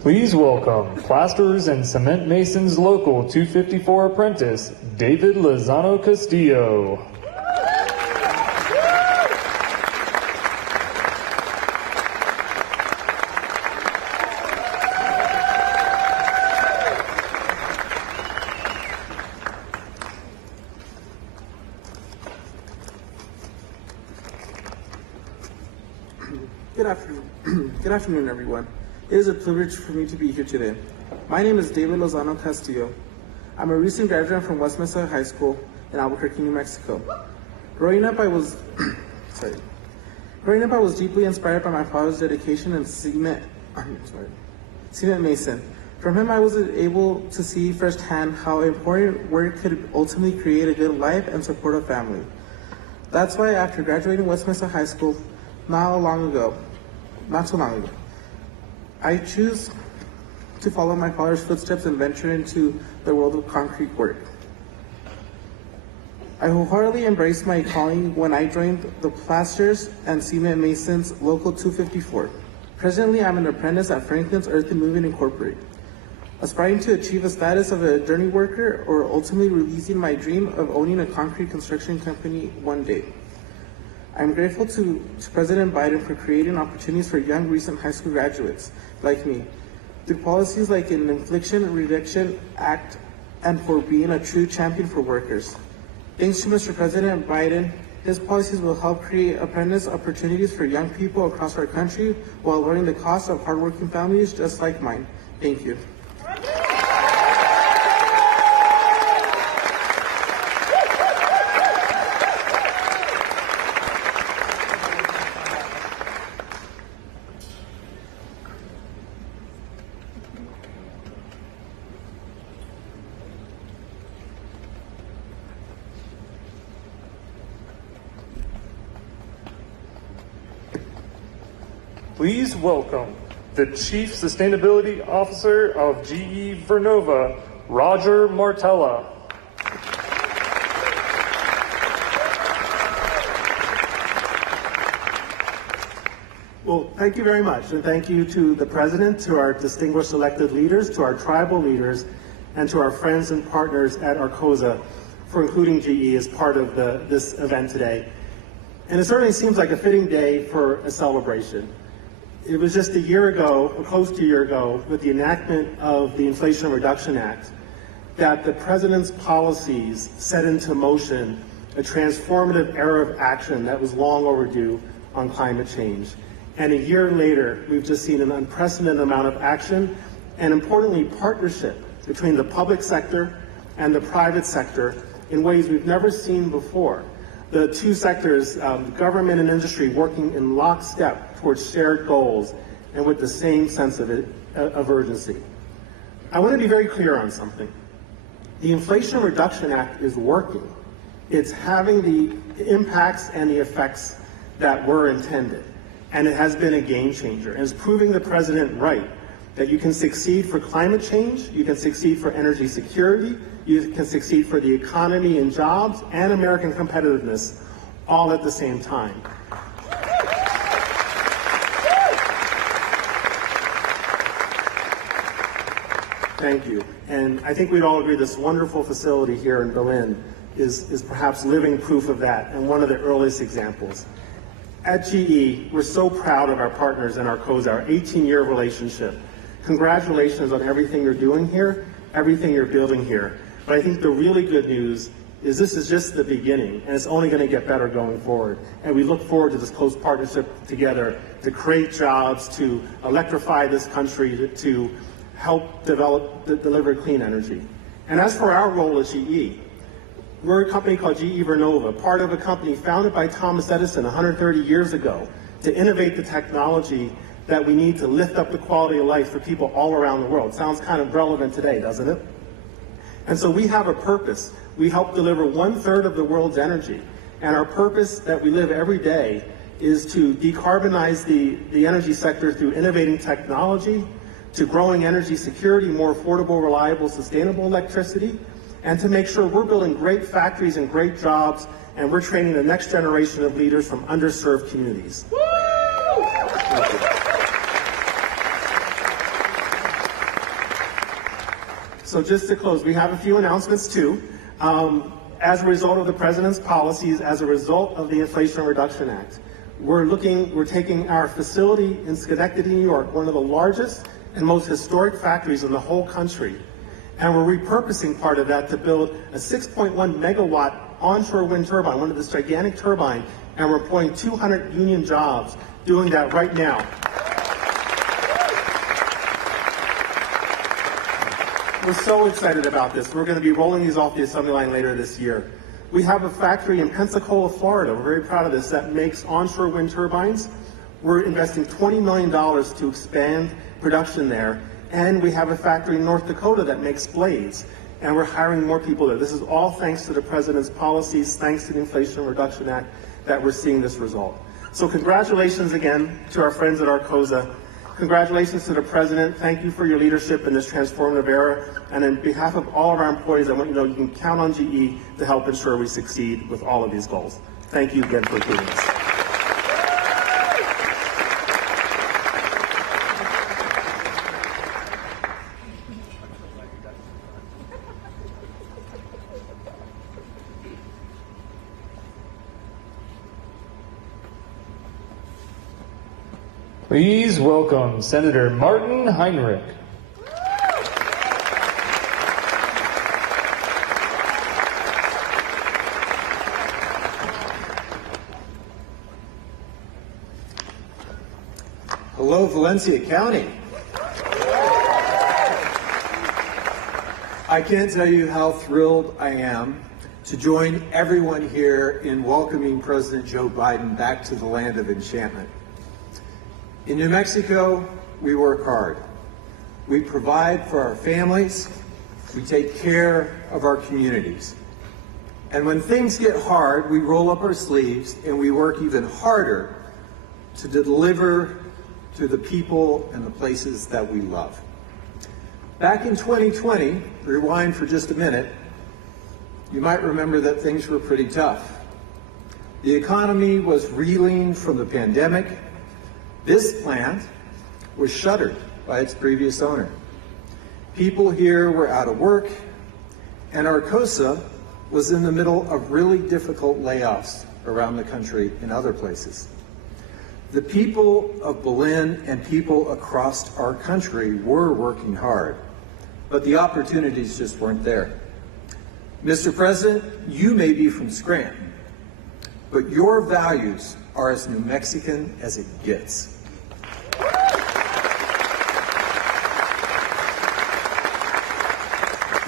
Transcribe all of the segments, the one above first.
Please welcome Plasterers and Cement Masons Local 254 Apprentice, David Lozano Castillo. Good afternoon, everyone. It is a privilege for me to be here today. My name is David Lozano Castillo. I'm a recent graduate from West Mesa High School in Albuquerque, New Mexico. Growing up, I was deeply inspired by my father's dedication and cement mason. From him, I was able to see firsthand how important work could ultimately create a good life and support a family. That's why after graduating West Mesa High School, not too long ago, I choose to follow my father's footsteps and venture into the world of concrete work. I wholeheartedly embraced my calling when I joined the Plasterers and Cement Masons Local 254. Presently, I'm an apprentice at Franklin's Earth and Moving Incorporated, aspiring to achieve a status of a journey worker or ultimately releasing my dream of owning a concrete construction company one day. I'm grateful to President Biden for creating opportunities for young recent high school graduates like me, through policies like an Inflation Reduction Act, and for being a true champion for workers. Thanks to Mr. President Biden, his policies will help create apprentice opportunities for young people across our country while lowering the cost of hardworking families just like mine. Thank you. Please welcome the Chief Sustainability Officer of GE Vernova, Roger Martella. Well, thank you very much, and thank you to the President, to our distinguished elected leaders, to our tribal leaders, and to our friends and partners at Arcosa for including GE as part of this event today. And it certainly seems like a fitting day for a celebration. It was just a year ago, or close to a year ago, with the enactment of the Inflation Reduction Act, that the President's policies set into motion a transformative era of action that was long overdue on climate change. And a year later, we've just seen an unprecedented amount of action and, importantly, partnership between the public sector and the private sector in ways we've never seen before. The two sectors, government and industry, working in lockstep towards shared goals and with the same sense of urgency. I want to be very clear on something. The Inflation Reduction Act is working. It's having the impacts and the effects that were intended. And it has been a game changer. And it's proving the President right, that you can succeed for climate change, you can succeed for energy security, you can succeed for the economy and jobs and American competitiveness all at the same time. Thank you. And I think we'd all agree this wonderful facility here in Berlin is perhaps living proof of that and one of the earliest examples. At GE, we're so proud of our partners in Arcosa, our 18-year relationship. Congratulations on everything you're doing here, everything you're building here. But I think the really good news is this is just the beginning, and it's only going to get better going forward. And we look forward to this close partnership together to create jobs, to electrify this country, to help deliver clean energy. And as for our role at GE, we're a company called GE Vernova, part of a company founded by Thomas Edison 130 years ago to innovate the technology that we need to lift up the quality of life for people all around the world. Sounds kind of relevant today, doesn't it? And so we have a purpose. We help deliver 1/3 of the world's energy. And our purpose that we live every day is to decarbonize the energy sector through innovating technology, to growing energy security, more affordable, reliable, sustainable electricity, and to make sure we're building great factories and great jobs, and we're training the next generation of leaders from underserved communities. So just to close, we have a few announcements too. As a result of the President's policies, as a result of the Inflation Reduction Act, we're taking our facility in Schenectady, New York, one of the largest and most historic factories in the whole country, and we're repurposing part of that to build a 6.1 megawatt onshore wind turbine, one of this gigantic turbine, and we're employing 200 union jobs doing that right now. We're so excited about this. We're going to be rolling these off the assembly line later this year. We have a factory in Pensacola, Florida, we're very proud of this, that makes onshore wind turbines. We're investing $20 million to expand production there. And we have a factory in North Dakota that makes blades. And we're hiring more people there. This is all thanks to the President's policies, thanks to the Inflation Reduction Act, that we're seeing this result. So congratulations again to our friends at Arcosa. Congratulations to the President. Thank you for your leadership in this transformative era. And on behalf of all of our employees, I want you to know you can count on GE to help ensure we succeed with all of these goals. Thank you again for including us. Please welcome Senator Martin Heinrich. Hello, Valencia County. I can't tell you how thrilled I am to join everyone here in welcoming President Joe Biden back to the land of enchantment. In New Mexico, we work hard. We provide for our families. We take care of our communities. And when things get hard, we roll up our sleeves and we work even harder to deliver to the people and the places that we love. Back in 2020, rewind for just a minute, you might remember that things were pretty tough. The economy was reeling from the pandemic. This plant was shuttered by its previous owner. People here were out of work, and Arcosa was in the middle of really difficult layoffs around the country in other places. The people of Berlin and people across our country were working hard, but the opportunities just weren't there. Mr. President, you may be from Scranton, but your values are as New Mexican as it gets.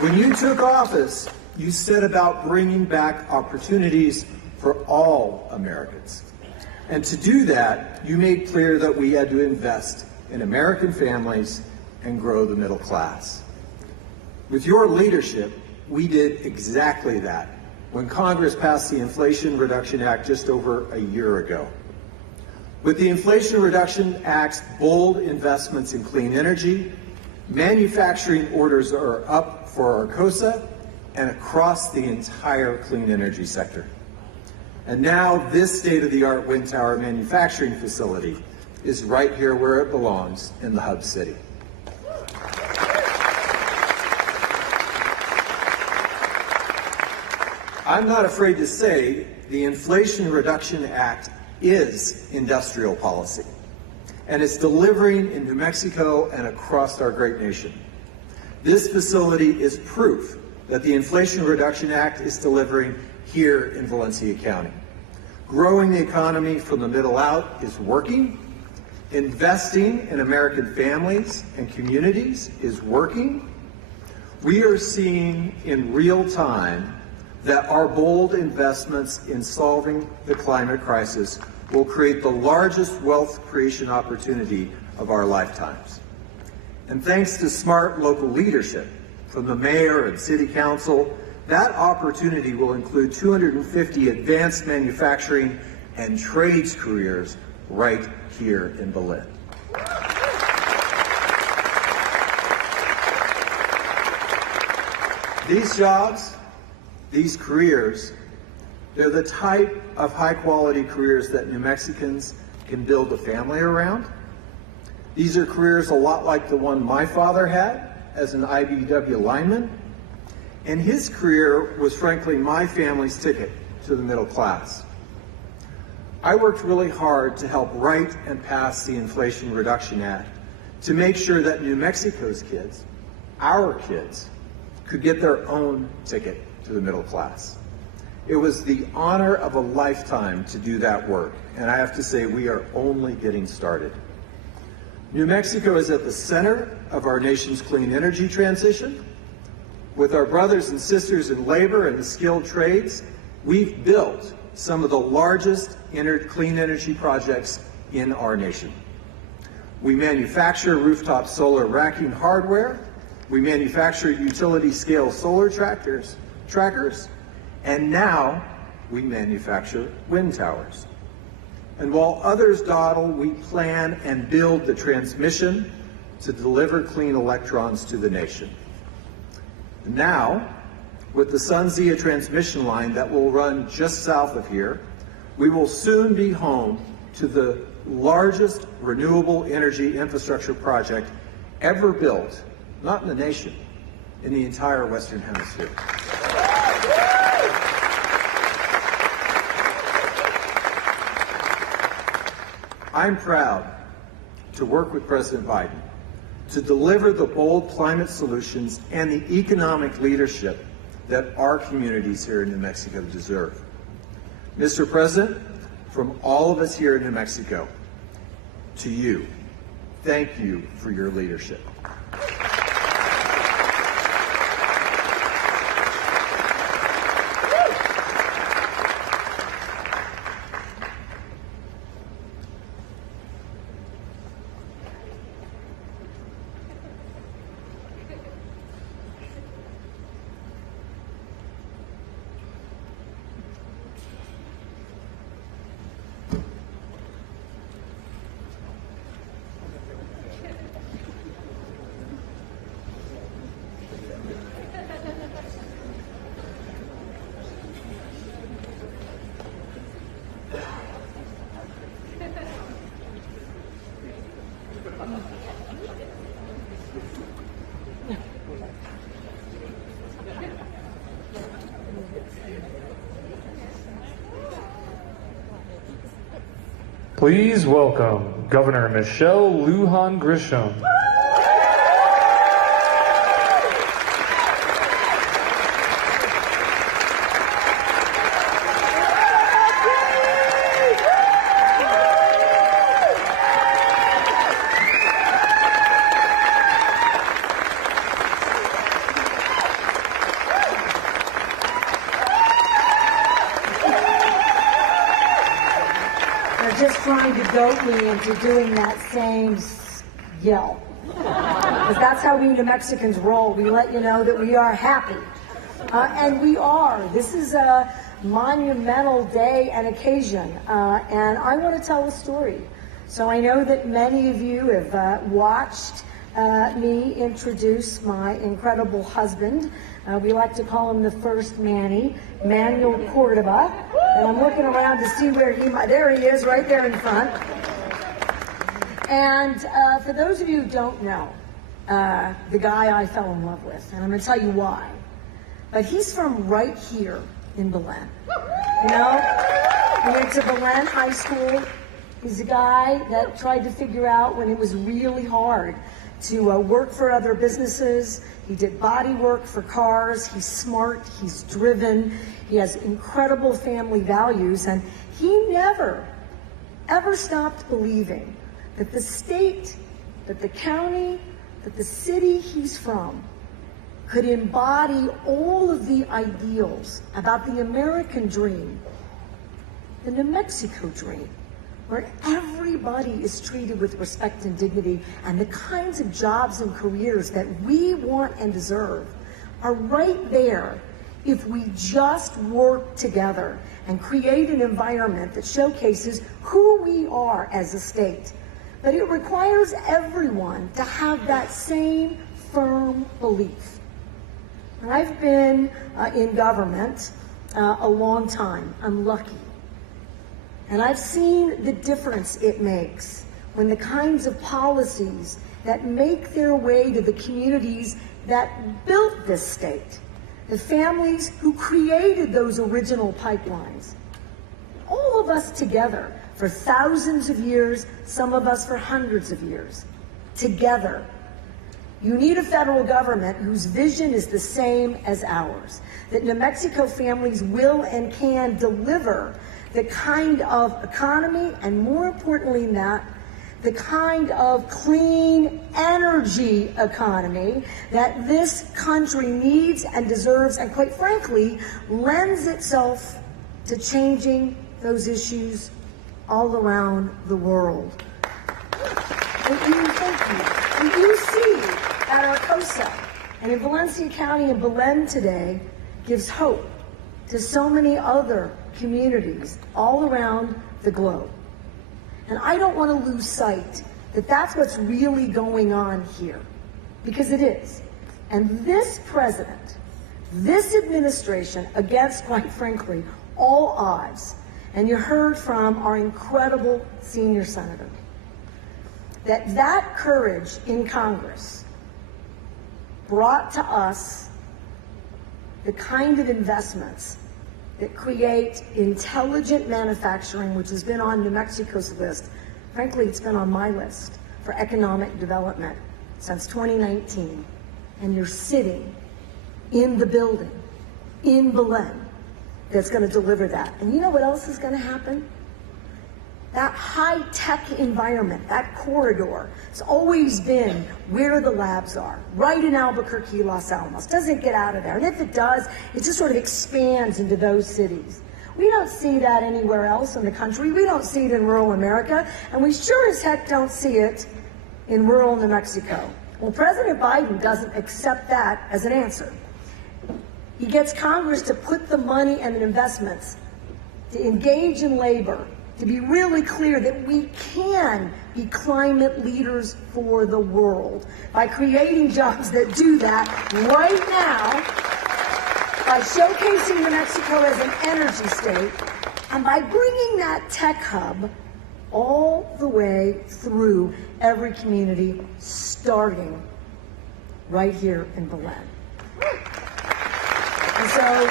When you took office, you set about bringing back opportunities for all Americans. And to do that, you made clear that we had to invest in American families and grow the middle class. With your leadership, we did exactly that when Congress passed the Inflation Reduction Act just over a year ago. With the Inflation Reduction Act's bold investments in clean energy, manufacturing orders are up for Arcosa and across the entire clean energy sector. And now this state-of-the-art wind tower manufacturing facility is right here where it belongs, in the hub city. I'm not afraid to say the Inflation Reduction Act is industrial policy, and it's delivering in New Mexico and across our great nation. This facility is proof that the Inflation Reduction Act is delivering here in Valencia County. Growing the economy from the middle out is working. Investing in American families and communities is working. We are seeing in real time that our bold investments in solving the climate crisis will create the largest wealth creation opportunity of our lifetimes. And thanks to smart local leadership from the mayor and city council, that opportunity will include 250 advanced manufacturing and trades careers right here in Berlin. These jobs, these careers, they're the type of high-quality careers that New Mexicans can build a family around. These are careers a lot like the one my father had as an IBEW lineman, and his career was frankly my family's ticket to the middle class. I worked really hard to help write and pass the Inflation Reduction Act to make sure that New Mexico's kids, our kids, could get their own ticket to the middle class. It was the honor of a lifetime to do that work, and I have to say we are only getting started. New Mexico is at the center of our nation's clean energy transition. With our brothers and sisters in labor and the skilled trades, we've built some of the largest clean energy projects in our nation. We manufacture rooftop solar racking hardware, we manufacture utility-scale solar trackers, and now we manufacture wind towers. And while others dawdle, we plan and build the transmission to deliver clean electrons to the nation. Now, with the SunZia transmission line that will run just south of here, we will soon be home to the largest renewable energy infrastructure project ever built, not in the nation, in the entire Western Hemisphere. I'm proud to work with President Biden to deliver the bold climate solutions and the economic leadership that our communities here in New Mexico deserve. Mr. President, from all of us here in New Mexico, to you, thank you for your leadership. Please welcome Governor Michelle Lujan Grisham. Just trying to goat me into doing that same yell. Because that's how we New Mexicans roll. We let you know that we are happy. And we are. This is a monumental day and occasion. And I want to tell a story. So I know that many of you have watched me introduce my incredible husband. We like to call him the first Manny, Manuel Cordova. And I'm looking around to see where he might, there he is, right there in front. And for those of you who don't know, the guy I fell in love with, and I'm going to tell you why. But he's from right here in Belen. You know, he went to Belen High School. He's a guy that tried to figure out when it was really hard to work for other businesses. He did body work for cars. He's smart. He's driven. He has incredible family values. And he never, ever stopped believing that the state, that the county, that the city he's from could embody all of the ideals about the American dream, the New Mexico dream, where everybody is treated with respect and dignity, and the kinds of jobs and careers that we want and deserve are right there if we just work together and create an environment that showcases who we are as a state. But it requires everyone to have that same firm belief. And I've been in government a long time. I'm lucky. And I've seen the difference it makes when the kinds of policies that make their way to the communities that built this state, the families who created those original pipelines. All of us together for thousands of years, some of us for hundreds of years, together. You need a federal government whose vision is the same as ours, that New Mexico families will and can deliver the kind of economy, and more importantly than that, the kind of clean energy economy that this country needs and deserves, and quite frankly, lends itself to changing those issues all around the world. What you see at Arcosa and in Valencia County and Belen today gives hope to so many other communities all around the globe. And I don't want to lose sight that that's what's really going on here, because it is. And this president, this administration, against, quite frankly, all odds, and you heard from our incredible senior senator, that courage in Congress brought to us the kind of investments that create intelligent manufacturing, which has been on New Mexico's list. Frankly, it's been on my list for economic development since 2019. And you're sitting in the building in Belen that's going to deliver that. And you know what else is going to happen? That high-tech environment, that corridor, it's always been where the labs are, right in Albuquerque, Los Alamos. Doesn't get out of there. And if it does, it just sort of expands into those cities. We don't see that anywhere else in the country. We don't see it in rural America. And we sure as heck don't see it in rural New Mexico. Well, President Biden doesn't accept that as an answer. He gets Congress to put the money and the investments, to engage in labor, to be really clear that we can be climate leaders for the world by creating jobs that do that right now, by showcasing New Mexico as an energy state, and by bringing that tech hub all the way through every community, starting right here in Belen. And so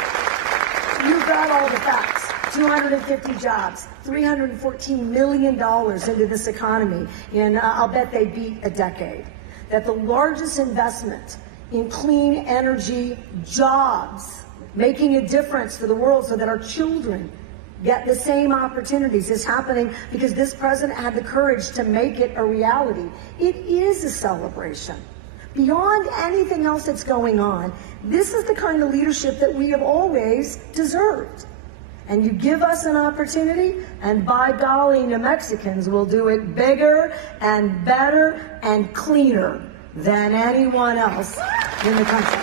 you've got all the facts. 250 jobs, $314 million into this economy, and I'll bet they beat a decade. That the largest investment in clean energy jobs, making a difference for the world so that our children get the same opportunities, is happening because this president had the courage to make it a reality. It is a celebration. Beyond anything else that's going on, this is the kind of leadership that we have always deserved. And you give us an opportunity, and by golly, New Mexicans will do it bigger and better and cleaner than anyone else in the country.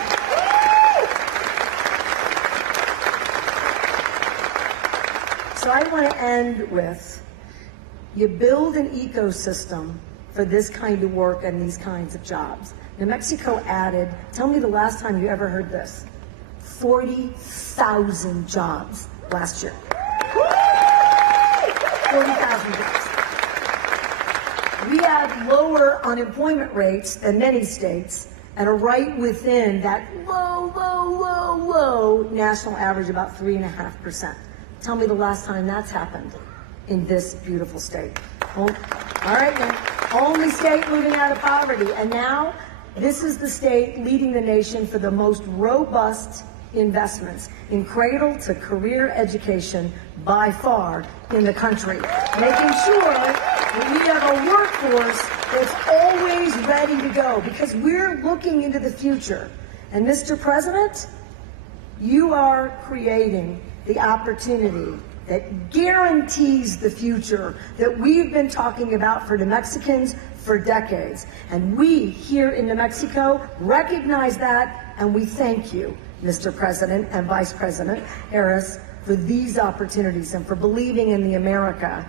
So I want to end with, you build an ecosystem for this kind of work and these kinds of jobs. New Mexico added, tell me the last time you ever heard this, 40,000 jobs last year. 40,000 jobs. We have lower unemployment rates than many states and are right within that low national average, about 3.5%. Tell me the last time that's happened in this beautiful state. All right then, only state moving out of poverty. And now this is the state leading the nation for the most robust investments in cradle to career education by far in the country, making sure that we have a workforce that's always ready to go, because we're looking into the future. And Mr. President, you are creating the opportunity that guarantees the future that we've been talking about for New Mexicans for decades. And we here in New Mexico recognize that, and we thank you, Mr. President and Vice President Harris, for these opportunities and for believing in the America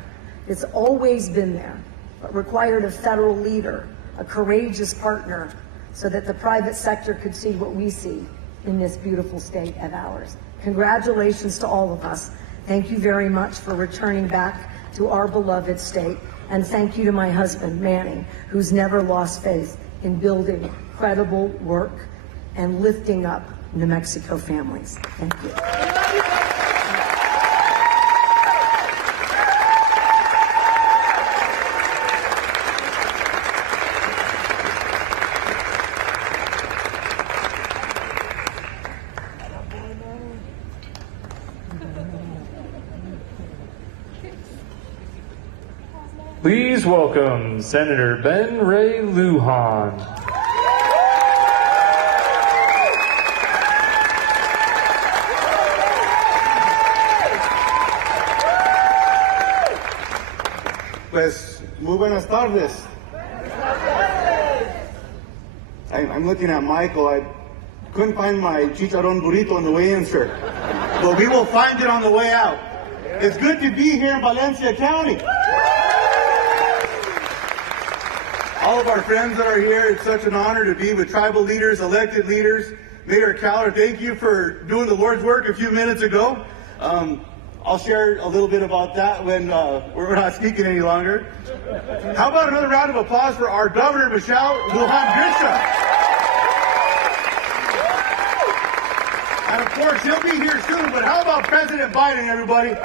that's always been there, but required a federal leader, a courageous partner, so that the private sector could see what we see in this beautiful state of ours. Congratulations to all of us. Thank you very much for returning back to our beloved state. And thank you to my husband, Manny, who's never lost faith in building credible work and lifting up New Mexico families. Thank you. Please welcome Senator Ben Ray Lujan. Pues, muy buenas tardes. I'm looking at Michael. I couldn't find my chicharron burrito on the way in, sir. But we will find it on the way out. It's good to be here in Valencia County. All of our friends that are here, it's such an honor to be with tribal leaders, elected leaders. Mayor Caller, thank you for doing the Lord's work a few minutes ago. I'll share a little bit about that when we're not speaking any longer. How about another round of applause for our Governor, Michelle Lujan Grisham? And of course, he'll be here soon, but how about President Biden, everybody?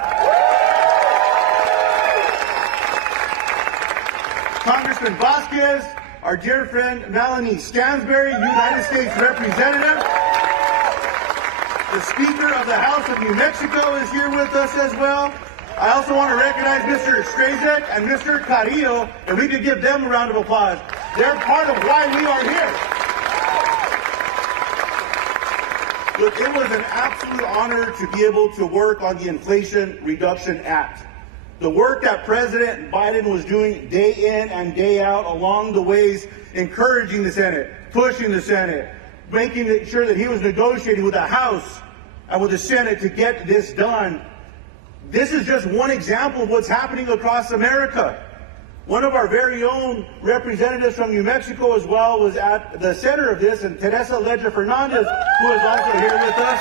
Congressman Vasquez, our dear friend Melanie Stansberry, United States Representative. The Speaker of the House of New Mexico is here with us as well. I also want to recognize Mr. Strazek and Mr. Carrillo, and we could give them a round of applause. They're part of why we are here. Look, it was an absolute honor to be able to work on the Inflation Reduction Act. The work that President Biden was doing day in and day out along the ways, encouraging the Senate, pushing the Senate, making sure that he was negotiating with the House and with the Senate to get this done. This is just one example of what's happening across America. One of our very own representatives from New Mexico as well was at the center of this, and Teresa Ledger Fernandez, who is also here with us.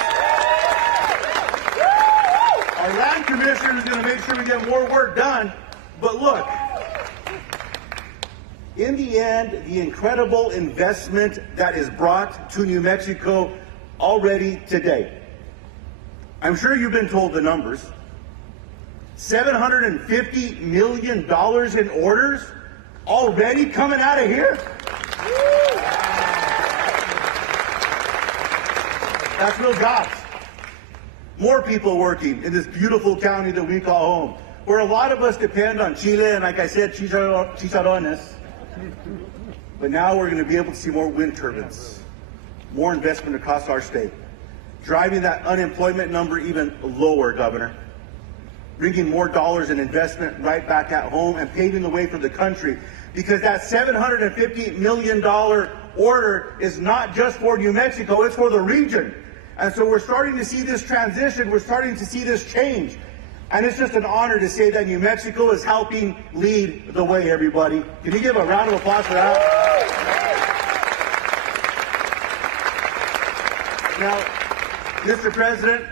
Our land commissioner is going to make sure we get more work done. But look, in the end, the incredible investment that is brought to New Mexico already today. I'm sure you've been told the numbers. $750 million in orders already coming out of here? That's real jobs. More people working in this beautiful county that we call home, where a lot of us depend on Chile and, like I said, chicharrones. But now we're going to be able to see more wind turbines, more investment across our state, driving that unemployment number even lower, Governor, bringing more dollars in investment right back at home and paving the way for the country, because that $750 million order is not just for New Mexico, it's for the region. And so we're starting to see this transition, we're starting to see this change. And it's just an honor to say that New Mexico is helping lead the way, everybody. Can you give a round of applause for that? Now, Mr. President,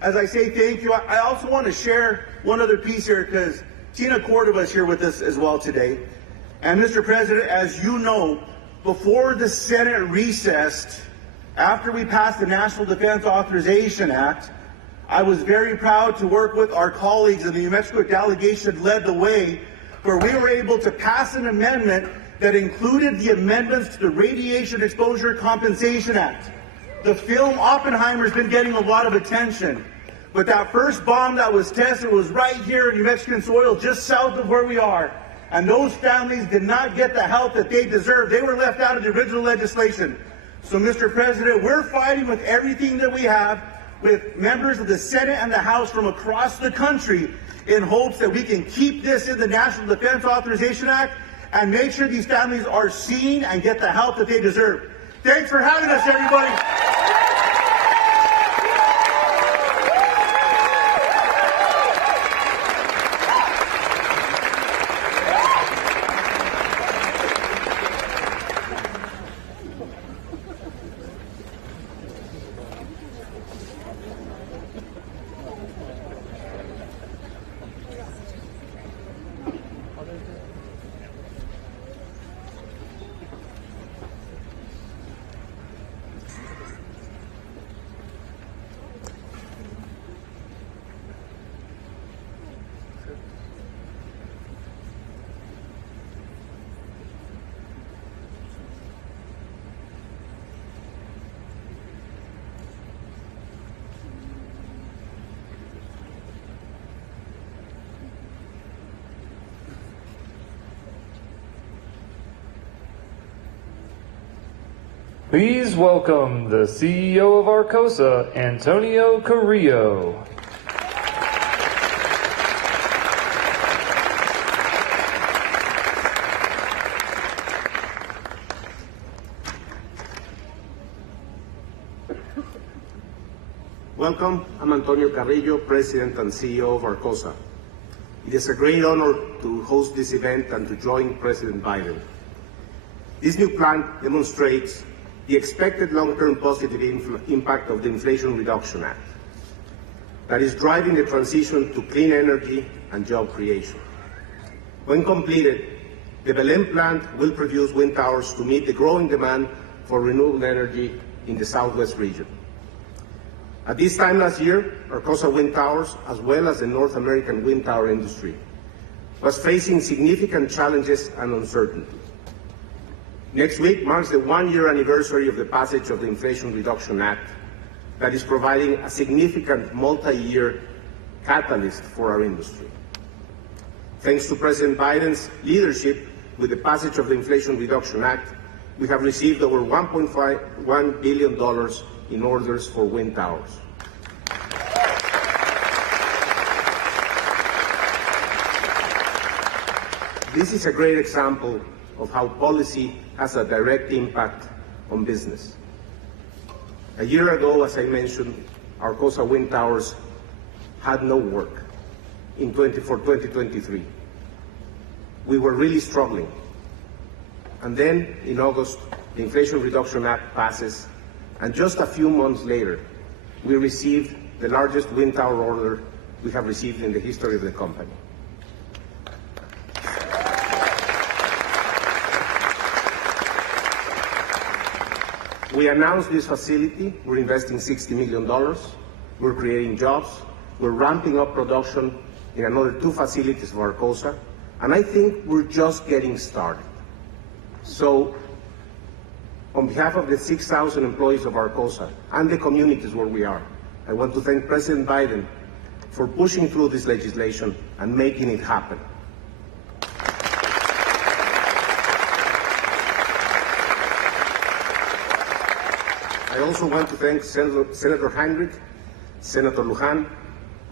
as I say thank you, I also want to share one other piece here, because Tina Cordova is here with us as well today. And Mr. President, as you know, before the Senate recessed, after we passed the National Defense Authorization Act, I was very proud to work with our colleagues, and the New Mexico delegation led the way, where we were able to pass an amendment that included the amendments to the Radiation Exposure Compensation Act. The film Oppenheimer's been getting a lot of attention, but that first bomb that was tested was right here in New Mexican soil, just south of where we are. And those families did not get the help that they deserved. They were left out of the original legislation. So, Mr. President, we're fighting with everything that we have, with members of the Senate and the House from across the country, in hopes that we can keep this in the National Defense Authorization Act and make sure these families are seen and get the help that they deserve. Thanks for having us, everybody. Please welcome the CEO of Arcosa, Antonio Carrillo. Welcome, I'm Antonio Carrillo, President and CEO of Arcosa. It is a great honor to host this event and to join President Biden. This new plan demonstrates the expected long-term positive impact of the Inflation Reduction Act that is driving the transition to clean energy and job creation. When completed, the Belém plant will produce wind towers to meet the growing demand for renewable energy in the Southwest region. At this time last year, Arcosa Wind Towers, as well as the North American wind tower industry, was facing significant challenges and uncertainty. Next week marks the one-year anniversary of the passage of the Inflation Reduction Act that is providing a significant multi-year catalyst for our industry. Thanks to President Biden's leadership with the passage of the Inflation Reduction Act, we have received over $1.1 billion in orders for wind towers. This is a great example of how policy has a direct impact on business. A year ago, as I mentioned, Arcosa Wind Towers had no work for 2023. We were really struggling. And then in August, the Inflation Reduction Act passes, and just a few months later, we received the largest wind tower order we have received in the history of the company. We announced this facility. We're investing $60 million. We're creating jobs. We're ramping up production in another 2 facilities of Arcosa. And I think we're just getting started. So, on behalf of the 6,000 employees of Arcosa and the communities where we are, I want to thank President Biden for pushing through this legislation and making it happen. I also want to thank Senator Heinrich, Senator Lujan,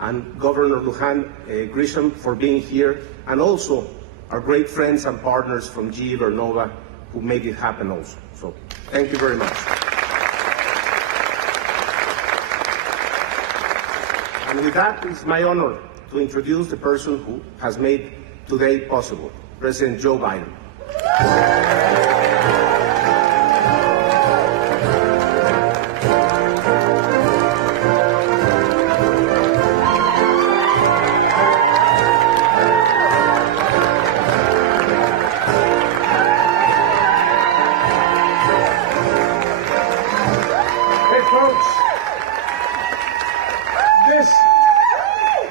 and Governor Lujan Grisham for being here, and also our great friends and partners from GE Vernova who made it happen also. So thank you very much. And with that, it's my honor to introduce the person who has made today possible, President Joe Biden.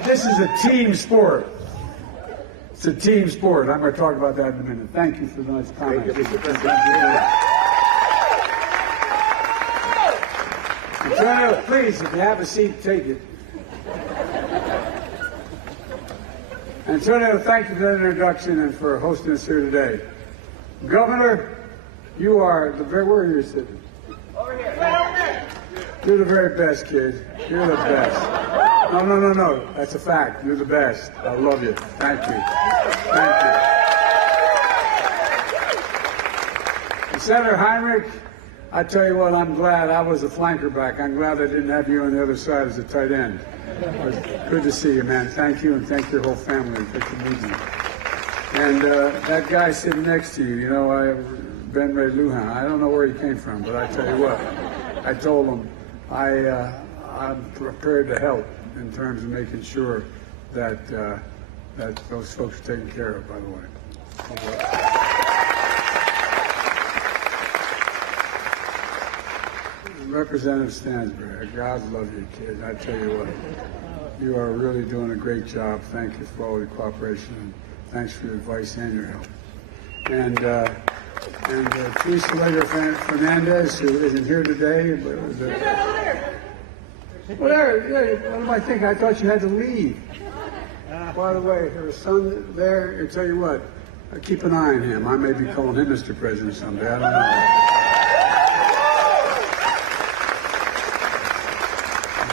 This is a team sport. It's a team sport. I'm going to talk about that in a minute. Thank you for those comments. Antonio, please, if you have a seat, take it. Antonio, thank you for that introduction and for hosting us here today. Governor, you are the very, where are you sitting? Over here. You're the very best, kid. You're the best. No. That's a fact. You're the best. I love you. Thank you. Thank you. And Senator Heinrich, I tell you what, I'm glad I was a flanker back. I'm glad I didn't have you on the other side as a tight end. It was good to see you, man. Thank you, and thank your whole family. Good to meet you. And that guy sitting next to you, Ben Ray Lujan, I don't know where he came from, but I tell you what, I told him I'm prepared to help in terms of making sure that that those folks are taken care of, by the way. Representative Stansbury, God love you, kid. I tell you what, you are really doing a great job. Thank you for all your cooperation, and thanks for your advice and your help. And Teresa Lager Fernandez, who isn't here today, but what am I thinking? I thought you had to leave. By the way, her son there, I'll tell you what, keep an eye on him. I may be calling him Mr. President someday. I don't know.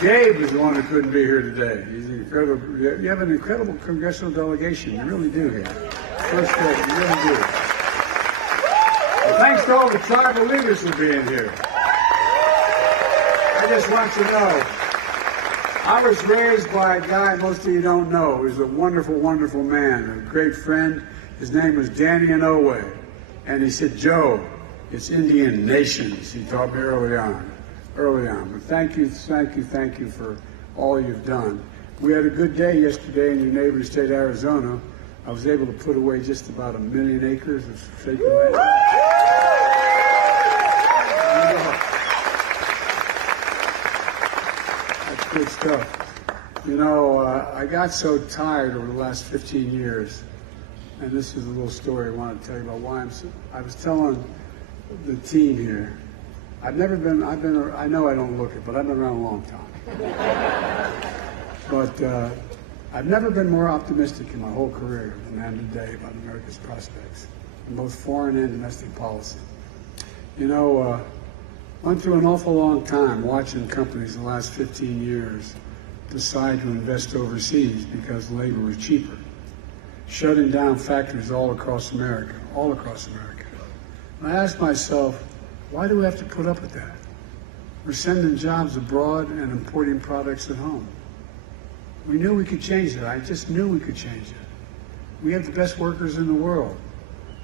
Gabe is the one who couldn't be here today. He's incredible. You have an incredible congressional delegation. You really do here. First rate, you really do. Well, thanks to all the tribal leaders for being here. I just want you to know, I was raised by a guy most of you don't know. He's a wonderful, wonderful man, a great friend. His name was Danny Inouye. And he said, Joe, it's Indian nations. He taught me early on. But thank you for all you've done. We had a good day yesterday in your neighboring state, Arizona. I was able to put away just about 1 million acres of sacred land. That's good stuff. You know, I got so tired over the last 15 years, and this is a little story I want to tell you about why I was telling the team here, I know I don't look it, but I've been around a long time. But I've never been more optimistic in my whole career than I am today about America's prospects, in both foreign and domestic policy. You know, went through an awful long time watching companies in the last 15 years decide to invest overseas because labor was cheaper, shutting down factories all across America. And I asked myself, why do we have to put up with that? We're sending jobs abroad and importing products at home. We knew we could change that. I just knew we could change it. We have the best workers in the world.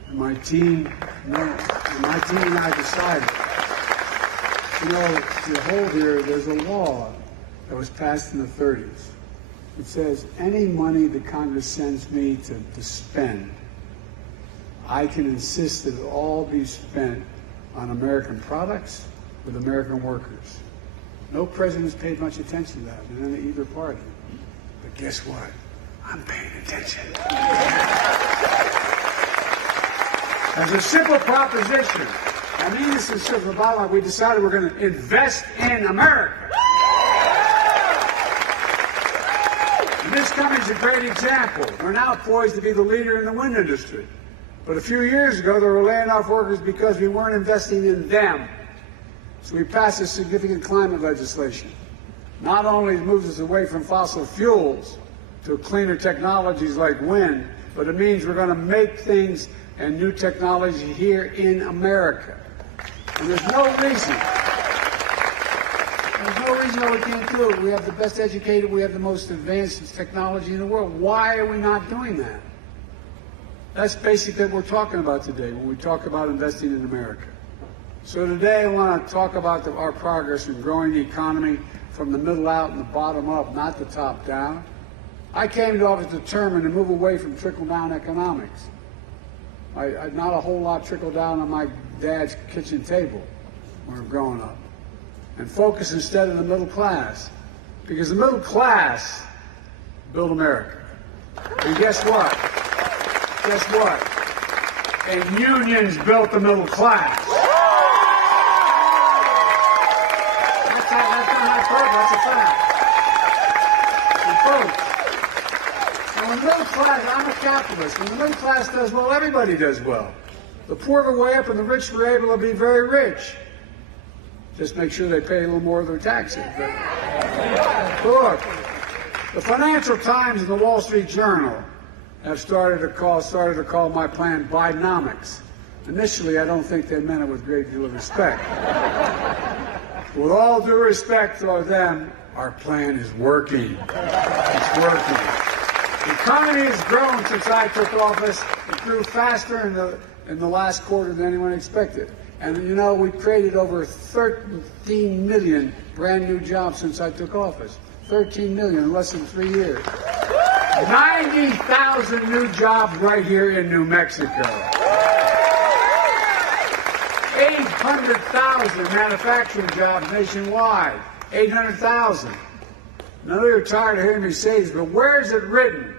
And my team and I decided, you know, to hold here, there's a law that was passed in the 30s. It says any money that Congress sends me to spend, I can insist that it all be spent on American products with American workers. No president's paid much attention to that in either party. But guess what? I'm paying attention. As a simple proposition, I mean this is simple. Bottom line, we decided we're going to invest in America. And this company is a great example. We're now poised to be the leader in the wind industry. But a few years ago, they were laying off workers because we weren't investing in them. So we passed a significant climate legislation. Not only moves us away from fossil fuels to cleaner technologies like wind, but it means we're going to make things and new technology here in America. And there's no reason why we can't do it. We have the best educated, we have the most advanced technology in the world. Why are we not doing that? That's basically what we're talking about today when we talk about investing in America. So today I want to talk about our progress in growing the economy from the middle out and the bottom up, not the top down. I came to office determined to move away from trickle-down economics. Not a whole lot trickled down on my dad's kitchen table when we were growing up. And focus instead on the middle class. Because the middle class built America. And guess what? And unions built the middle class. That's a fact. And folks, when the middle class, I'm a capitalist, when the middle class does well, everybody does well. The poor go way up and the rich were able to be very rich. Just make sure they pay a little more of their taxes. But look, the Financial Times and the Wall Street Journal have started to call my plan Bidenomics. Initially, I don't think they meant it with a great deal of respect. With all due respect to them, our plan is working. It's working. The economy has grown since I took office. It grew faster in the last quarter than anyone expected. And you know, we created over 13 million brand new jobs since I took office. 13 million in less than 3 years. 90,000 new jobs right here in New Mexico. 800,000 manufacturing jobs nationwide. 800,000. I know you're tired of hearing me say this, but where is it written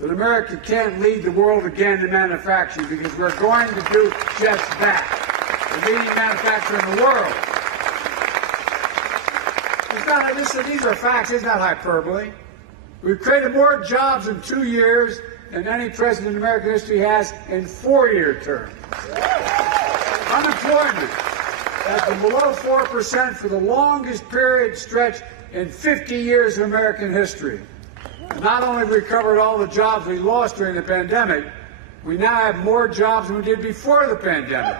that America can't lead the world again in manufacturing? Because we're going to do just that. The leading manufacturer in the world. These are facts. It's not hyperbole. We've created more jobs in 2 years than any president in American history has in 4-year terms. Unemployment has been below 4% for the longest period stretch in 50 years of American history. And not only have we recovered all the jobs we lost during the pandemic, we now have more jobs than we did before the pandemic.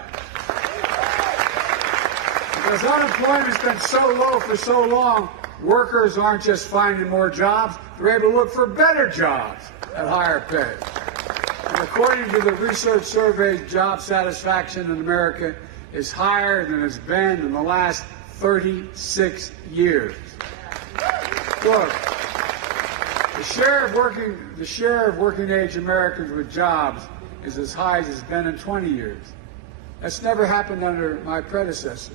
Because unemployment's been so low for so long, workers aren't just finding more jobs, they're able to look for better jobs at higher pay. And according to the research survey, job satisfaction in America is higher than it's been in the last 36 years. Look, the share of working age Americans with jobs is as high as it's been in 20 years. That's never happened under my predecessor.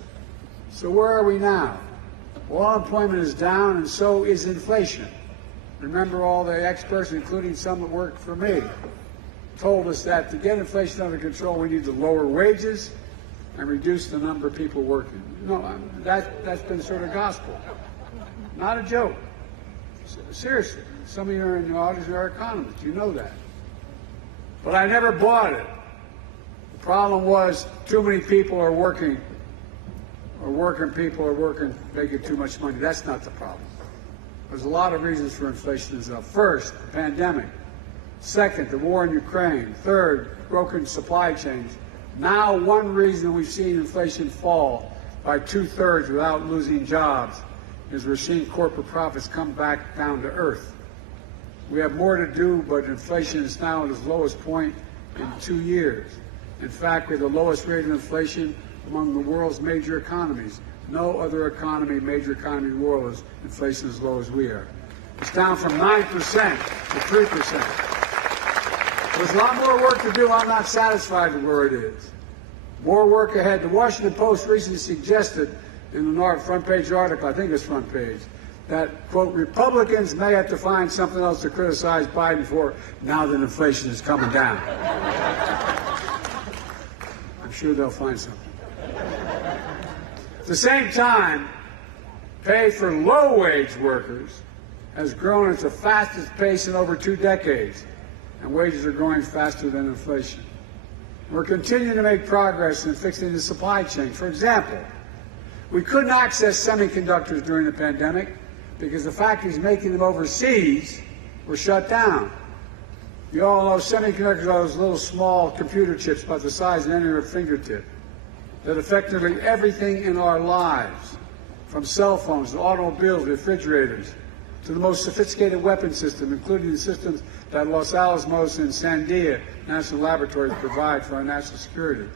So where are we now? Well, unemployment is down, and so is inflation. Remember, all the experts, including some that worked for me, told us that to get inflation under control, we need to lower wages and reduce the number of people working. No, that's been sort of gospel. Not a joke. Seriously, some of you are in the audience are economists. You know that. But I never bought it. The problem was too many people are working, making too much money. That's not the problem. There's a lot of reasons for inflation is up. First, the pandemic. Second, the war in Ukraine. Third, broken supply chains. Now, one reason we've seen inflation fall by 2/3 without losing jobs is we're seeing corporate profits come back down to earth. We have more to do, but inflation is now at its lowest point in 2 years. In fact, we have the lowest rate of inflation among the world's major economies. No other major economy in the world is inflation as low as we are. It's down from 9% to 3%. There's a lot more work to do. I'm not satisfied with where it is. More work ahead. The Washington Post recently suggested in the front page article, I think it's front page, that, quote, Republicans may have to find something else to criticize Biden for now that inflation is coming down. I'm sure they'll find something. At the same time, pay for low-wage workers has grown at the fastest pace in over 2 decades, and wages are growing faster than inflation. We're continuing to make progress in fixing the supply chain. For example, we couldn't access semiconductors during the pandemic because the factories making them overseas were shut down. You all know semiconductors are those little small computer chips about the size of any of your fingertip that effectively everything in our lives, from cell phones to automobiles, refrigerators, to the most sophisticated weapon system, including the systems that Los Alamos and Sandia National Laboratories provide for our national security.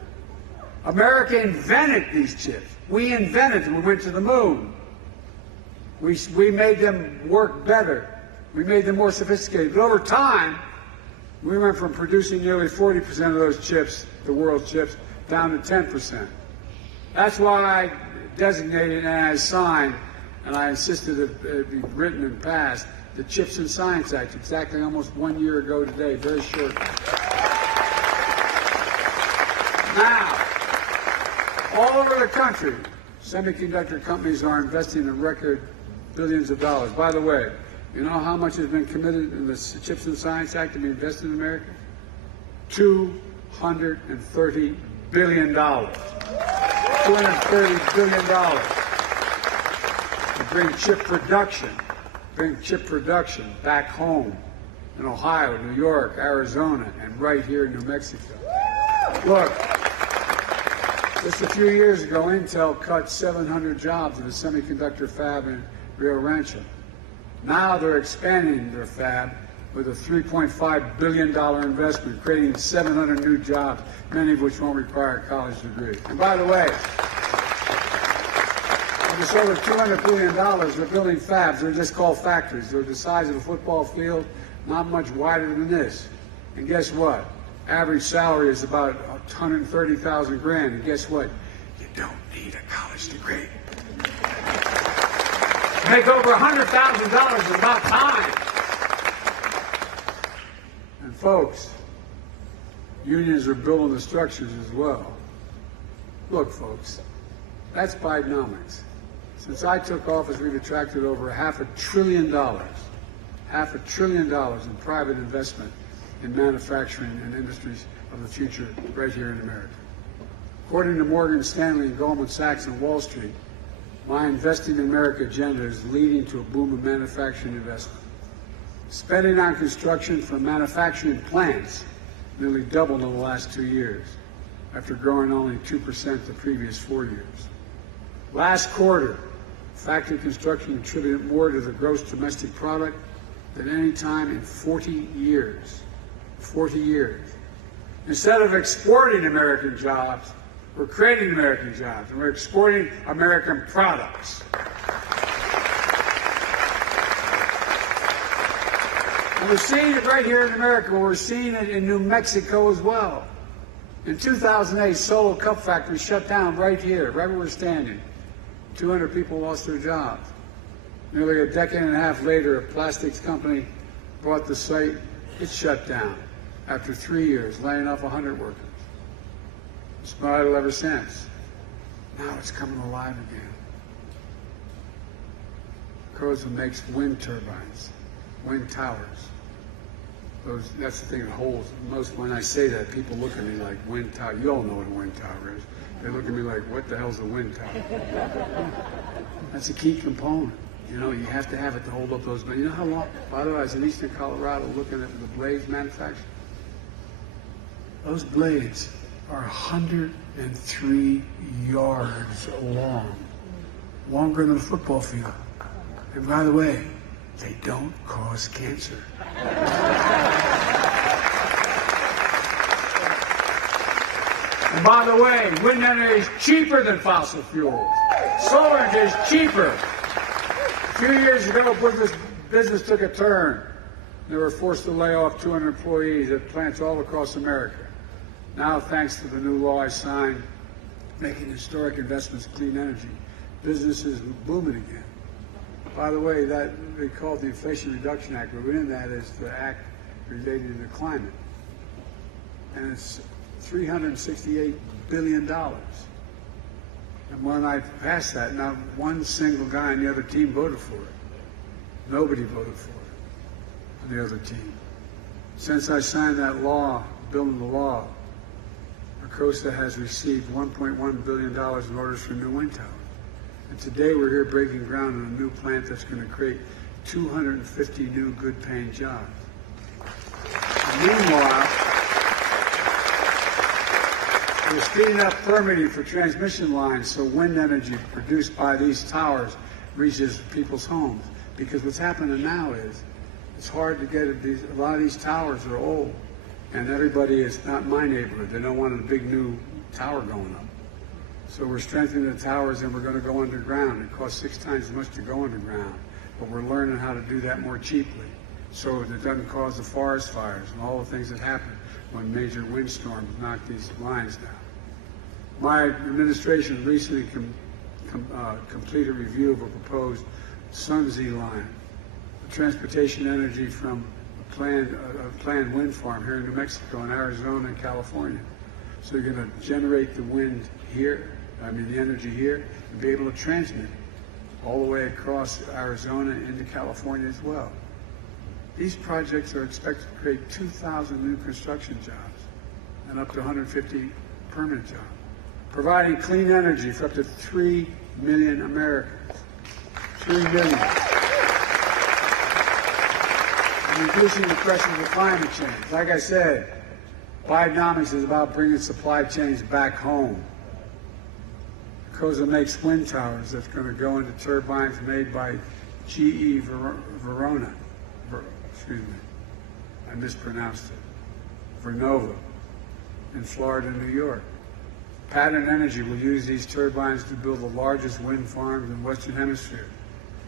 America invented these chips. We invented them. We went to the moon. We made them work better. We made them more sophisticated. But over time, we went from producing nearly 40% of those chips, the world's chips, down to 10%. That's why I designated and I signed, and I insisted it be written and passed, the Chips and Science Act, exactly almost 1 year ago today, very short. Now, all over the country, semiconductor companies are investing a record billions of dollars. By the way, you know how much has been committed in the Chips and Science Act to be invested in America? $230 billion. $230 billion to bring chip production back home in Ohio, New York, Arizona, and right here in New Mexico. Look, just a few years ago, Intel cut 700 jobs in a semiconductor fab in Rio Rancho. Now they're expanding their fab with a $3.5 billion investment, creating 700 new jobs, many of which won't require a college degree. And by the way, with just over $200 billion, they're building fabs. They're just called factories. They're the size of a football field, not much wider than this. And guess what? Average salary is about $130,000 grand. And guess what? You don't need a college degree. Make over $100,000 is about time. And folks, unions are building the structures as well. Look, folks, that's Bidenomics. Since I took office, we've attracted over $500 billion in private investment in manufacturing and industries of the future right here in America. According to Morgan Stanley and Goldman Sachs and Wall Street, my Investing in America agenda is leading to a boom of manufacturing investment. Spending on construction for manufacturing plants nearly doubled in the last 2 years, after growing only 2% the previous 4 years. Last quarter, factory construction contributed more to the gross domestic product than any time in 40 years. 40 years. Instead of exporting American jobs, we're creating American jobs, and we're exporting American products. And we're seeing it right here in America. We're seeing it in New Mexico as well. In 2008, Solo Cup Factory shut down right here, right where we're standing. 200 people lost their jobs. Nearly a decade and a half later, a plastics company bought the site. It shut down after 3 years, laying off 100 workers. It's been idle ever since. Now it's coming alive again. Arcosa makes wind turbines, wind towers. That's the thing that holds. When I say that, people look at me like, wind tower. You all know what a wind tower is. They look at me like, what the hell's a wind tower? That's a key component. You know, you have to have it to hold up those blades. You know how long? By the way, I was in eastern Colorado looking at the blades manufactured. Those blades are 103 yards long, longer than a football field. And by the way, they don't cause cancer. And by the way, wind energy is cheaper than fossil fuels. Solar energy is cheaper. A few years ago, business took a turn. They were forced to lay off 200 employees at plants all across America. Now, thanks to the new law I signed, making historic investments in clean energy, businesses are booming again. By the way, that they call it the Inflation Reduction Act, but within that is the act related to climate. And it's $368 billion. And when I passed that, not one single guy on the other team voted for it. Nobody voted for it on the other team. Since I signed that law, bill into law, Arcosa has received $1.1 billion in orders for new wind towers. And today we're here breaking ground on a new plant that's going to create 250 new good-paying jobs. And meanwhile, we're speeding up permitting for transmission lines so wind energy produced by these towers reaches people's homes. Because what's happening now is it's hard to get a lot of these towers are old, and everybody is not my neighborhood. They don't want a big new tower going up. So we're strengthening the towers, and we're going to go underground. It costs 6 times as much to go underground, but we're learning how to do that more cheaply, so it doesn't cause the forest fires and all the things that happen when major windstorms knock these lines down. My administration recently completed a review of a proposed Sunzee line, transportation energy from a planned wind farm here in New Mexico and Arizona and California. So you're going to generate the wind here, the energy here, and be able to transmit it all the way across Arizona into California as well. These projects are expected to create 2,000 new construction jobs and up to 150 permanent jobs, providing clean energy for up to 3 million Americans. 3 million. And reducing the pressures of climate change. Like I said, Bidenomics is about bringing supply chains back home. Arcosa makes wind towers that's going to go into turbines made by GE Verona. Excuse me, I mispronounced it. Vernova in Florida and New York. Pattern Energy will use these turbines to build the largest wind farms in the Western Hemisphere,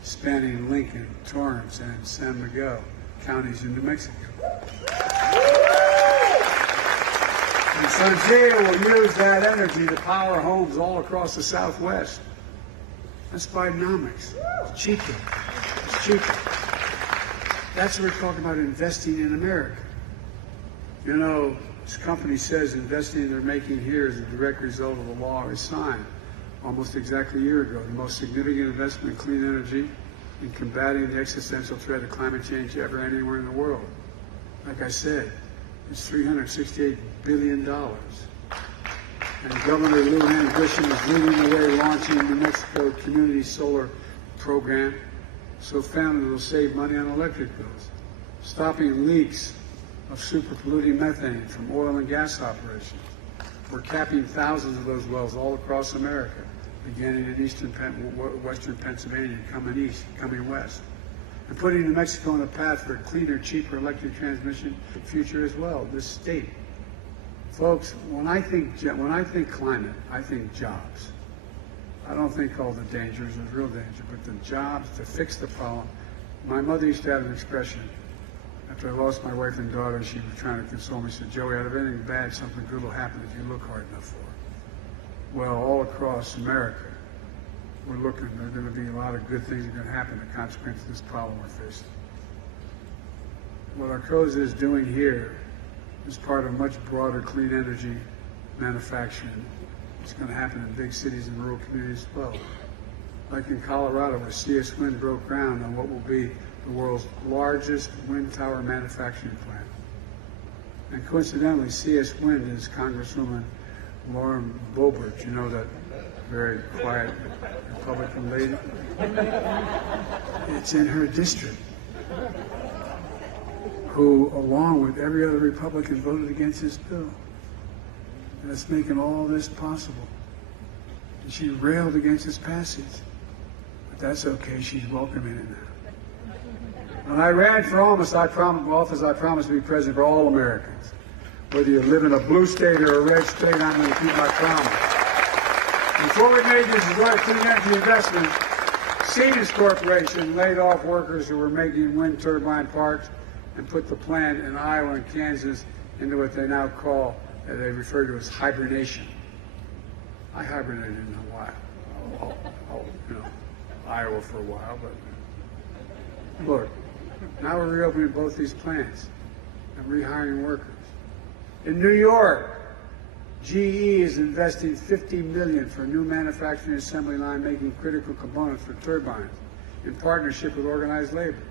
spanning Lincoln, Torrance, and San Miguel counties in New Mexico. And Sunzee will use that energy to power homes all across the Southwest. That's Bidenomics. It's cheaper. It's cheaper. That's what we're talking about, investing in America. You know, this company says investing they're making here is a direct result of the law I signed almost exactly a year ago. The most significant investment in clean energy in combating the existential threat of climate change ever anywhere in the world. Like I said, it's $368 billion. And Governor Lujan Grisham is leading the way, launching the New Mexico Community Solar Program so families will save money on electric bills, stopping leaks of super polluting methane from oil and gas operations. We're capping thousands of those wells all across America, beginning in western Pennsylvania, coming west, and putting New Mexico on a path for a cleaner, cheaper electric transmission future as well, this state. Folks, when I think climate, I think jobs. I don't think all the dangers is real danger, but the jobs to fix the problem. My mother used to have an expression. After I lost my wife and daughter, she was trying to console me. She said, "Joey, out of anything bad, something good will happen if you look hard enough for it." Well, all across America, we're looking. There are going to be a lot of good things that are going to happen as a consequence of this problem we're facing. What Arcosa is doing here is part of much broader clean energy manufacturing. It's going to happen in big cities and rural communities as well. Like in Colorado, where CS Wind broke ground on what will be the world's largest wind tower manufacturing plant. And coincidentally, CS Wind is Congresswoman Lauren Boebert, you know, that very quiet Republican lady. It's in her district, who, along with every other Republican, voted against this bill. And it's making all this possible. And she railed against its passage. But that's okay, she's welcoming it now. When I ran for office, I promised to be president for all Americans. Whether you live in a blue state or a red state, I'm going to keep my promise. Before we made these large clean energy investments, Siemens Corporation laid off workers who were making wind turbine parts and put the plant in Iowa and Kansas into what they now call, they refer to as hibernation. I hibernated in a while, Iowa for a while, but look, now we're reopening both these plants and rehiring workers. In New York, GE is investing $50 million for a new manufacturing assembly line making critical components for turbines in partnership with organized labor.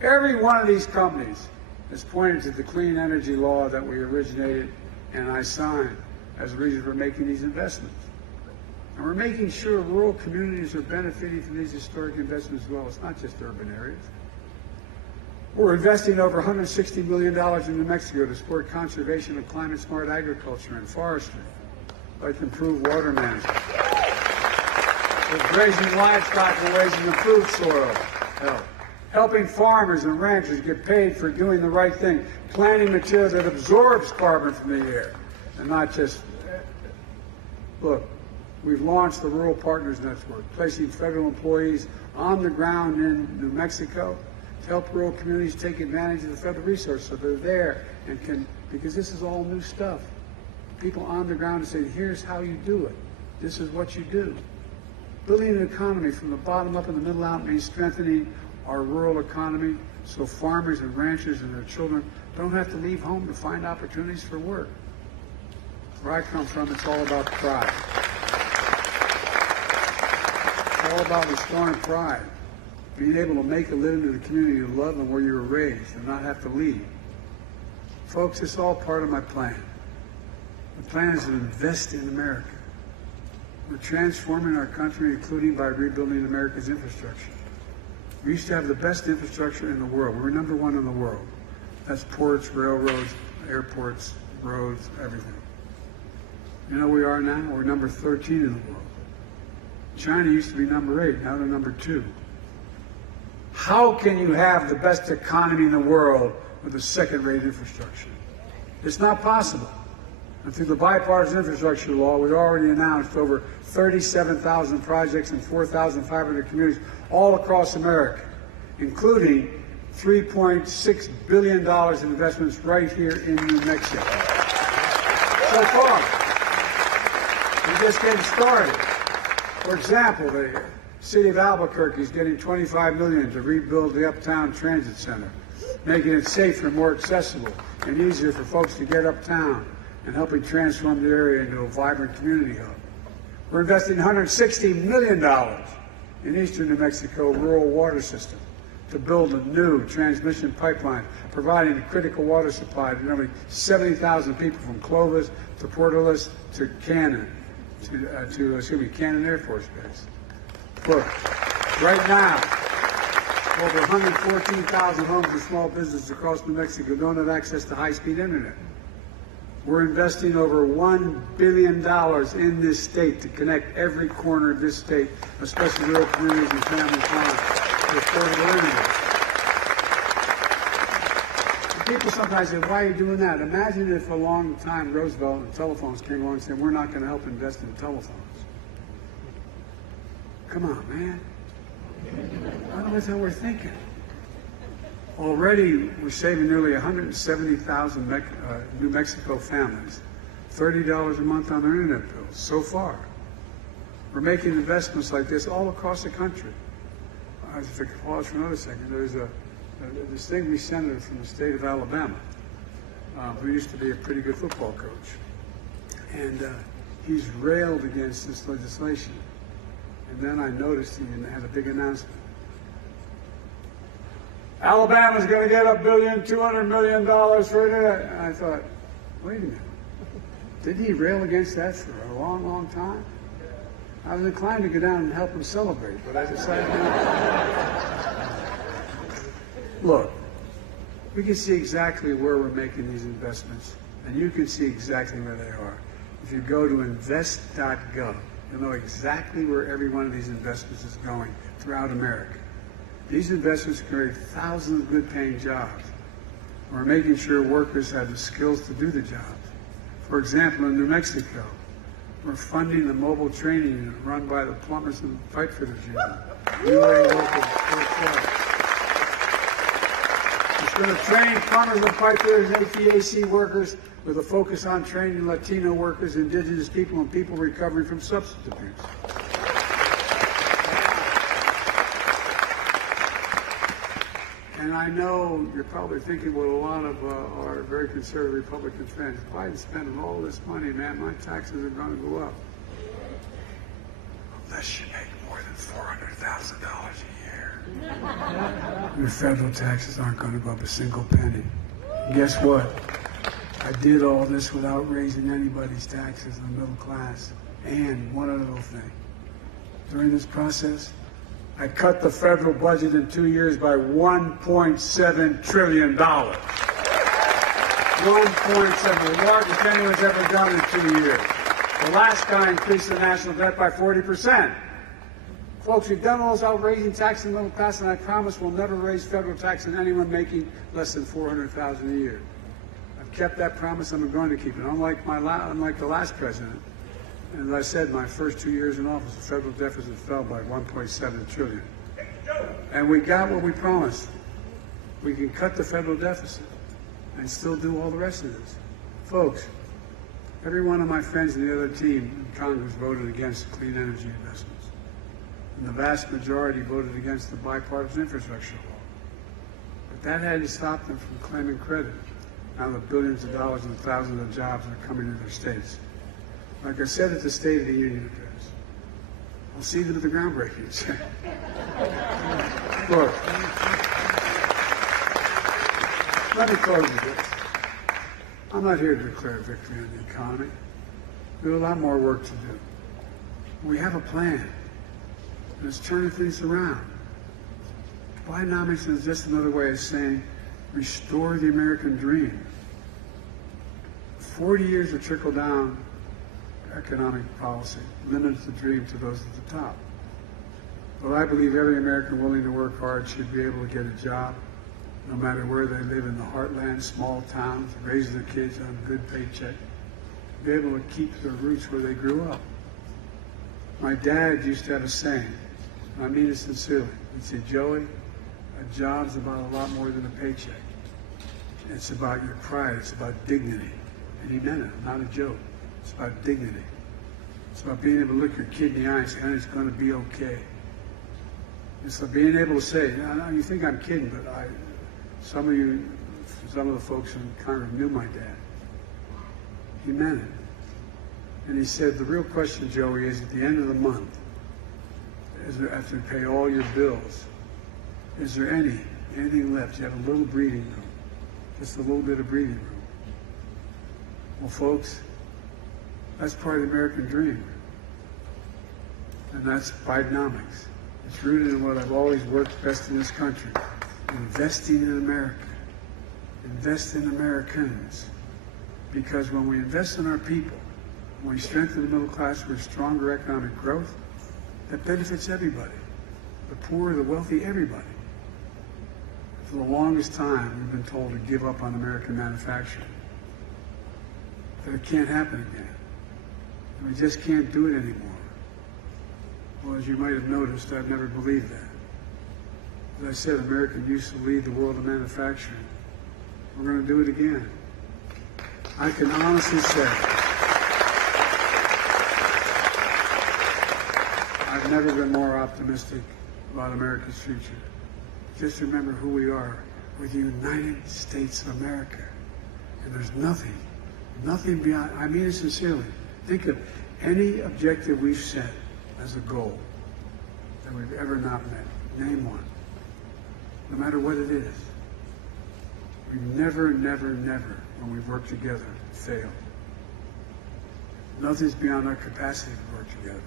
Every one of these companies has pointed to the clean energy law that we originated and I signed as a reason for making these investments. And we're making sure rural communities are benefiting from these historic investments as well. It's not just urban areas. We're investing over $160 million in New Mexico to support conservation of climate-smart agriculture and forestry, like improved water management. We're grazing livestock in ways that improve soil health, helping farmers and ranchers get paid for doing the right thing, planting material that absorbs carbon from the air, and not just, look, we've launched the Rural Partners Network, placing federal employees on the ground in New Mexico to help rural communities take advantage of the federal resources so they're there and can, because this is all new stuff. People on the ground to say, here's how you do it. This is what you do. Building an economy from the bottom up and the middle out means strengthening our rural economy so farmers and ranchers and their children don't have to leave home to find opportunities for work. Where I come from, it's all about pride. It's all about restoring pride. Being able to make a living in the community you love and where you were raised and not have to leave. Folks, it's all part of my plan. The plan is to invest in America. We're transforming our country, including by rebuilding America's infrastructure. We used to have the best infrastructure in the world. We were number one in the world. That's ports, railroads, airports, roads, everything. You know where we are now? We're number 13 in the world. China used to be number 8, now they're number 2. How can you have the best economy in the world with a second-rate infrastructure? It's not possible. And through the bipartisan infrastructure law, we've already announced over 37,000 projects in 4,500 communities all across America, including $3.6 billion in investments right here in New Mexico. So far, we're just getting started. For example, the city of Albuquerque is getting $25 million to rebuild the Uptown Transit Center, making it safer and more accessible and easier for folks to get uptown and helping transform the area into a vibrant community hub. We're investing $160 million in eastern New Mexico rural water system to build a new transmission pipeline, providing a critical water supply to nearly 70,000 people from Clovis to Portales to Cannon, Cannon Air Force Base. Look, right now, over 114,000 homes and small businesses across New Mexico don't have access to high-speed internet. We're investing over $1 billion in this state to connect every corner of this state, especially rural communities and family farms, to affordable internet. And people sometimes say, why are you doing that? Imagine if a long time Roosevelt and telephones came along and said, we're not going to help invest in telephones. Come on, man. I don't know what the hell we're thinking. Already, we're saving nearly 170,000 New Mexico families $30 a month on their internet bills so far. We're making investments like this all across the country. If I could pause for another second, there's a distinguished senator from the state of Alabama who used to be a pretty good football coach. And he's railed against this legislation. And then I noticed he had a big announcement. Alabama's going to get $1.2 billion for it. And I thought, wait a minute. Didn't he rail against that for a long, long time? I was inclined to go down and help him celebrate, but I decided not. Look, we can see exactly where we're making these investments, and you can see exactly where they are. If you go to invest.gov, you'll know exactly where every one of these investments is going throughout America. These investments create thousands of good-paying jobs. We're making sure workers have the skills to do the jobs. For example, in New Mexico, we're funding a mobile training unit run by the Plumbers and Pipefitters Union. It's going to train plumbers and pipefitters and HVAC workers with a focus on training Latino workers, indigenous people, and people recovering from substance abuse. And I know you're probably thinking what a lot of our very conservative Republican friends, Biden's spending all this money, man, my taxes are going to go up. Unless you make more than $400,000 a year. Your federal taxes aren't going to go up a single penny. And guess what? I did all this without raising anybody's taxes in the middle class. And one other little thing. During this process, I cut the federal budget in 2 years by $1.7 trillion. 1.7, the largest anyone's ever done in 2 years. The last guy increased the national debt by 40%. Folks, we've done all those outrageous taxes in the middle class, and I promise we'll never raise federal tax on anyone making less than $400,000 a year. I've kept that promise, and I'm going to keep it. Unlike the last president, and as I said, my first 2 years in office, the federal deficit fell by $1.7 trillion. And we got what we promised. We can cut the federal deficit and still do all the rest of this. Folks, every one of my friends in the other team in Congress voted against clean energy investments. And the vast majority voted against the bipartisan infrastructure law. But that hadn't stopped them from claiming credit. Now the billions of dollars and thousands of jobs are coming to their states. Like I said at the State of the Union address, I'll see them at the groundbreakings. Look, let me close with this. I'm not here to declare victory on the economy. We have a lot more work to do. We have a plan, and it's turning things around. Bidenomics is just another way of saying restore the American dream. 40 years of trickle-down economic policy limits the dream to those at the top. But I believe every American willing to work hard should be able to get a job, no matter where they live in the heartland, small towns, raise their kids on a good paycheck, be able to keep their roots where they grew up. My dad used to have a saying, and I mean it sincerely. He'd say, Joey, a job's about a lot more than a paycheck. It's about your pride. It's about dignity. And he meant it, not a joke. It's about dignity. It's about being able to look your kid in the eye and say, honey, it's going to be okay. It's about being able to say, you think I'm kidding, but some of the folks in Congress knew my dad. He meant it. And he said, the real question, Joey, is at the end of the month, after you pay all your bills, Is there anything left? You have a little breathing room, just a little bit of breathing room. Well, folks, that's part of the American dream. And that's Bidenomics. It's rooted in what I've always worked best in this country. Investing in America. Invest in Americans. Because when we invest in our people, when we strengthen the middle class with stronger economic growth, that benefits everybody. The poor, the wealthy, everybody. For the longest time, we've been told to give up on American manufacturing. That it can't happen again. And we just can't do it anymore. Well, as you might have noticed, I've never believed that. As I said, America used to lead the world in manufacturing. We're going to do it again. I can honestly say, I've never been more optimistic about America's future. Just remember who we are. We're the United States of America. And there's nothing beyond. I mean it sincerely. Think of any objective we've set as a goal that we've ever not met. Name one. No matter what it is. We never, when we've worked together, failed. Nothing's beyond our capacity to work together.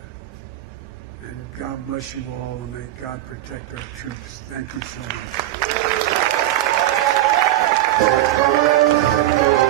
And God bless you all, and may God protect our troops. Thank you so much.